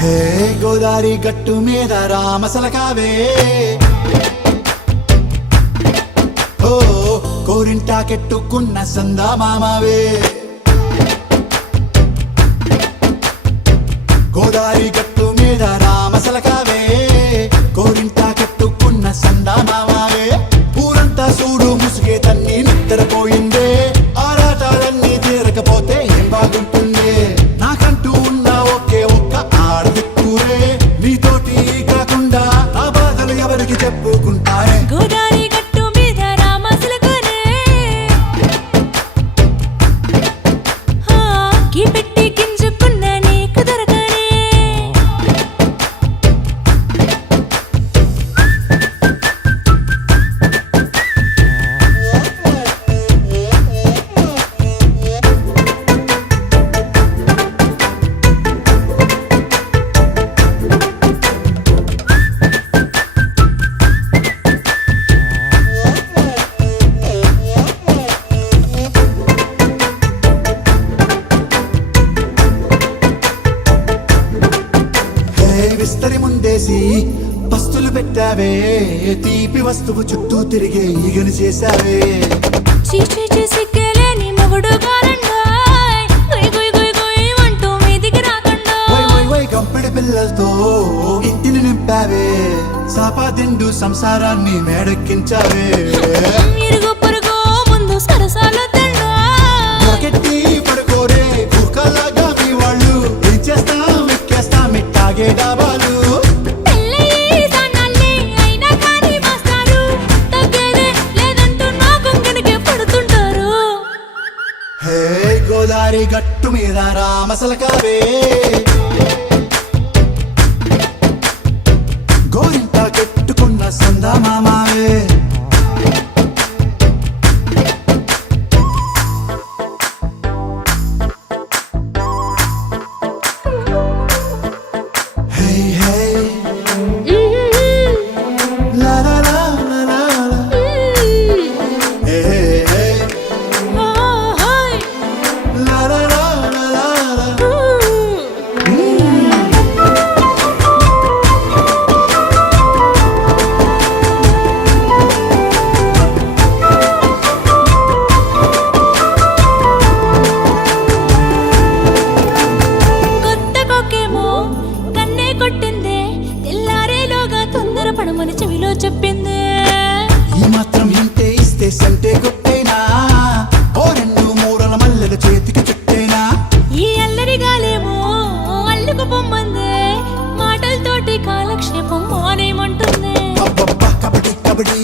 హే గోదారి గట్టు మీద రామసలకావే ఓ కోరింటాకెట్టుకున్న సందా మామావే గోదారి గట్టు మీద రామసలకావే కోరింటాకెట్టుకున్న సందా మామావే ఊరంతా సూడు ముసుగే తన్ని నిద్రపోయిందే ఆరాటాలన్నీ తీరకపోతే ఏం బాగుంటుందే నాకంటూ ఉన్న ఒకే ఒక్క ఆడదిక్కురే నీతోటి కాకుండా ఆ బాధలు ఎవరికి చెప్పుకుంటారే గోదారి గట్టు మీద రామసలకనే కీ పెట్టి గింజుకున్న నీకు దొరకనే విస్తరి ముందేసి పస్తులు పెట్టావే తీపి వస్తువు చుట్టూ తిరిగే ఈగని చేశావే చీచీ సిగ్గలేని మొగుడు గారండాయ్ గుయ్ గుయ్ గుయ్ గుయ్ అంటూ మీదికి రాకండా వై వై వై గంపెడి పిల్లలతో ఇంటిని నింపావే సాపాదిండు సంసారాన్ని మేడెక్కించావే ఇరుగు పొరుగు ముందు సరసాలు తండా మొరకెట్టి పడుకోరే కుక్కలాగా మీ వాళ్ళు ఏం చేస్తాం ఎక్కేస్తాం ఇట్టాగే డాబాలు పెళ్ళయి సన్నాల్ని అయినా కానీ మాస్తారు తగ్గేదే లేదంటూ నా కొంగనికే పడుతుంటారు హే గోదారి గట్టు మీద రామసలకావే గోరింట కెట్టుకున్న సందా మామావే హే హే లా లా లా లా లా లా. హే హే ఓహోయ్ లా లా లా లా లా లా. కొత్త కొక్కేమో కన్నే కొట్టిందే తెల్లారేలోగా తొందర పడమని చెవిలో చెప్పిందే ఈ మాత్రం ఇంటే ఇస్తే సంటే కొట్టేనా ఓ రెండు మూరల మల్లెల చేతికి చుట్టేనా ఈ అల్లరి గాలేమో అల్లుకు పొమ్మందే మాటలతోటి కాలక్షేపం మానేమంటుంది అబ్బబ్బా కబడ్డీ కబడ్డీ